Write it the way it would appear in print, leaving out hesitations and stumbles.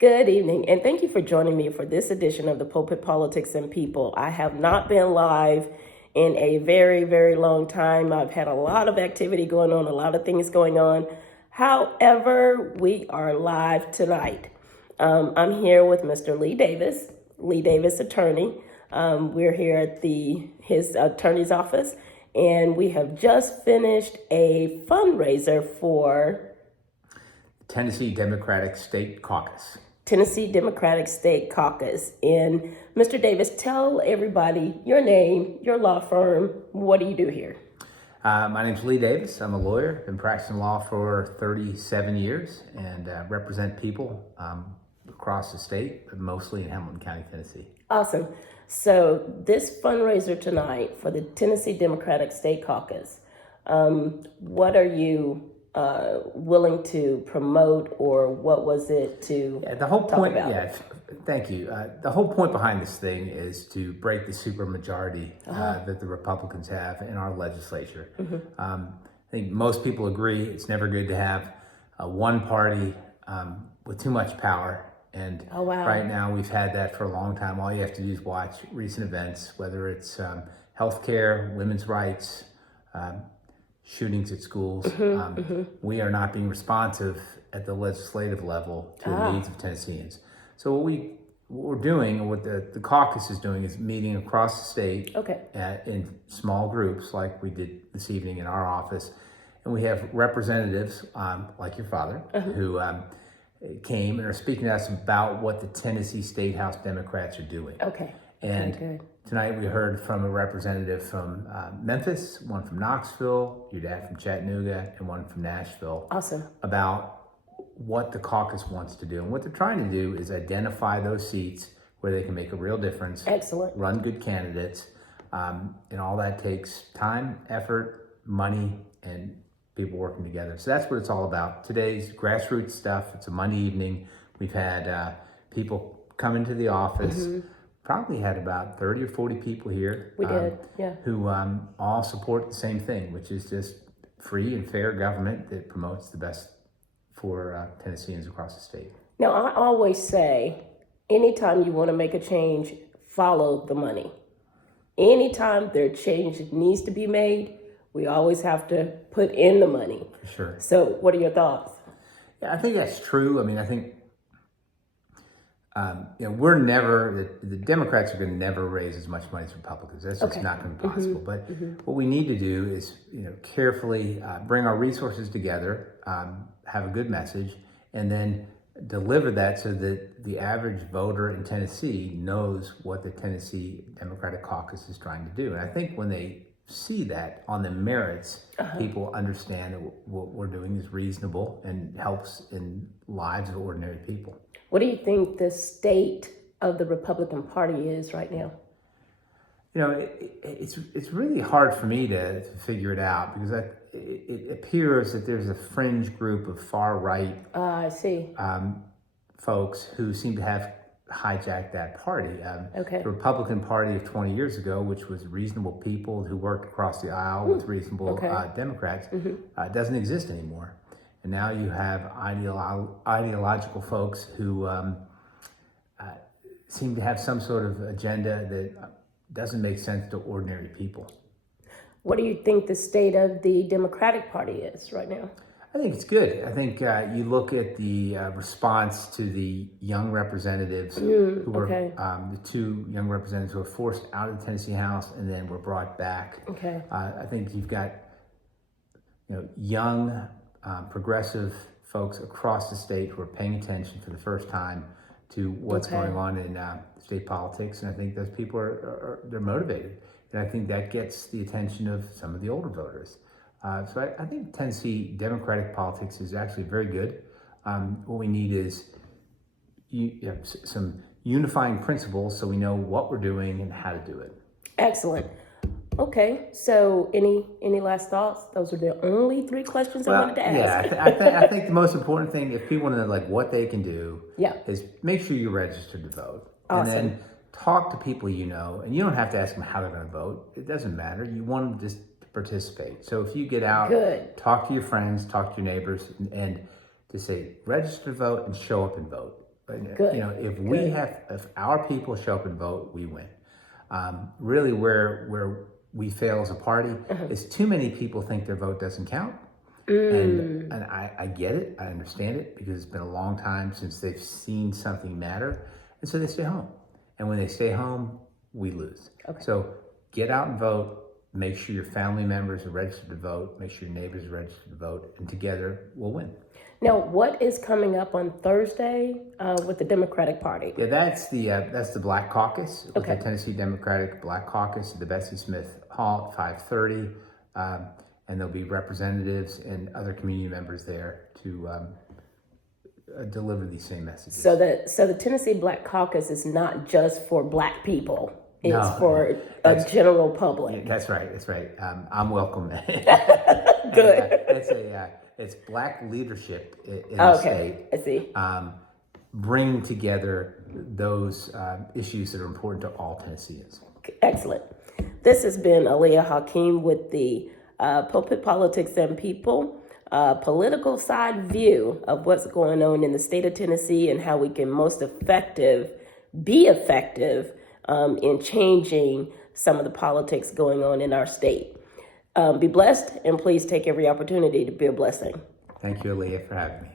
Good evening, and thank you for joining me for this edition of the Pulpit Politics and People. I have not been live in a very, very long time. I've had a lot of activity going on, a lot of things going on. However, we are live tonight. I'm here with Mr. Lee Davis, attorney. We're here at his attorney's office, and we have just finished a fundraiser for Tennessee Democratic State Caucus. Tennessee Democratic State Caucus. And Mr. Davis, tell everybody your name, your law firm, what do you do here? My name's Lee Davis. I'm a lawyer. Been practicing law for 37 years and represent people across the state, but mostly in Hamilton County, Tennessee. Awesome. So this fundraiser tonight for the Tennessee Democratic State Caucus, what are you willing to promote, or what was it to the whole point talk about? Yeah, thank you. The whole point behind this thing is to break the supermajority that the Republicans have in our legislature. I think most people agree it's never good to have one party with too much power, and right now we've had that for a long time. All you have to do is watch recent events, whether it's healthcare, women's rights, shootings at schools. We are not being responsive at the legislative level to the needs of Tennesseans. So what we're doing, and what the caucus is doing, is meeting across the state in small groups like we did this evening in our office. And we have representatives like your father who came and are speaking to us about what the Tennessee State House Democrats are doing. And tonight we heard from a representative from Memphis, one from Knoxville, your dad from Chattanooga, and one from Nashville. Awesome. About what the caucus wants to do. And what they're trying to do is identify those seats where they can make a real difference. Excellent. Run good candidates. And all that takes time, effort, money, and people working together. So that's what it's all about. Today's grassroots stuff. It's a Monday evening. We've had people come into the office. Probably had about 30 or 40 people here. We did, yeah. Who all support the same thing, which is just free and fair government that promotes the best for Tennesseans across the state. Now, I always say, anytime you want to make a change, follow the money. Anytime there change needs to be made, we always have to put in the money. For sure. So what are your thoughts? Yeah, I think that's true. I mean, I think we're never, the Democrats are going to never raise as much money as Republicans. That's just not going to be possible. But what we need to do is, carefully bring our resources together, have a good message, and then deliver that so that the average voter in Tennessee knows what the Tennessee Democratic Caucus is trying to do. And I think when they see that on the merits, people understand that what we're doing is reasonable and helps in lives of ordinary people. What do you think the state of the Republican Party is right now? It's really hard for me to figure it out, because it appears that there's a fringe group of far right I see. Folks who seem to have hijacked that party. Okay. The Republican Party of 20 years ago, which was reasonable people who worked across the aisle with reasonable Democrats, doesn't exist anymore. And now you have ideological folks who seem to have some sort of agenda that doesn't make sense to ordinary people. What do you think the state of the Democratic Party is right now? I think it's good. I think you look at the response to the young representatives who were the two young representatives who were forced out of the Tennessee House and then were brought back. I think you've got young progressive folks across the state who are paying attention for the first time to what's going on in state politics, and I think those people they're motivated, and I think that gets the attention of some of the older voters. So I think Tennessee Democratic politics is actually very good. What we need is some unifying principles so we know what we're doing and how to do it. Excellent. Okay, so any last thoughts? Those are the only 3 questions I wanted to ask. Yeah, I think the most important thing, if people want to know what they can do, is make sure you're registered to vote. Awesome. And then talk to people you know, and you don't have to ask them how they're going to vote. It doesn't matter. You want them just to participate. So if you get out, talk to your friends, talk to your neighbors, and to say register to vote and show up and vote. Good. You know, if if our people show up and vote, we win. Really, where we fail as a party is too many people think their vote doesn't count. And I get it, I understand it, because it's been a long time since they've seen something matter, and so they stay home. And when they stay home, we lose. Okay. So get out and vote. Make sure your family members are registered to vote. Make sure your neighbors are registered to vote, and together we'll win. Now, what is coming up on Thursday with the Democratic Party? Yeah, that's the Black Caucus, with Okay. the Tennessee Democratic Black Caucus at the Bessie Smith Hall at 5:30, and there'll be representatives and other community members there to deliver these same messages. So the Tennessee Black Caucus is not just for Black people; it's No, for a general public. That's right. That's right. I'm welcome. Good. It's Black leadership in the state. I see. Bring together those issues that are important to all Tennesseans. Excellent. This has been Aaliyah Hakeem with the Pulpit Politics and People political side view of what's going on in the state of Tennessee and how we can be effective in changing some of the politics going on in our state. Be blessed, and please take every opportunity to be a blessing. Thank you, Aaliyah, for having me.